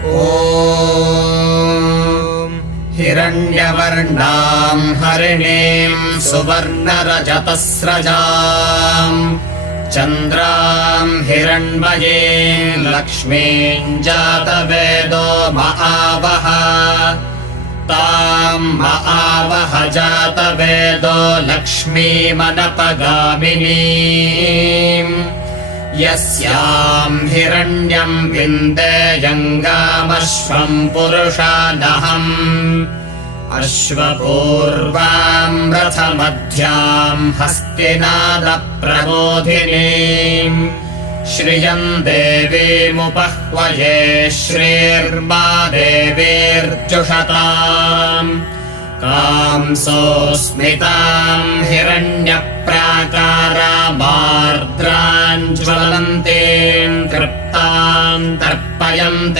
ॐ हिरण्यवर्णाम् हरिणीम् सुवर्णरजतस्रजाम् चन्द्राम् हिरण्मयीम् लक्ष्मीम् जातवेदो महावः ताम् महावः जातवेदो लक्ष्मीमनपगामिनीम् यस्याम् हिरण्यम् विन्देयङ्गामश्वम् पुरुषानहम् अश्वपूर्वाम् रथमध्याम् हस्तिनादप्रबोधिनीम् श्रियम् देवीमुपह्वये श्रीर्मा देवीर्जुषताम् कांसोऽस्मिताम् हिरण्यप्राकारामार्द्राम् ज्वलन्तीम् तृप्ताम् तर्पयन्ति।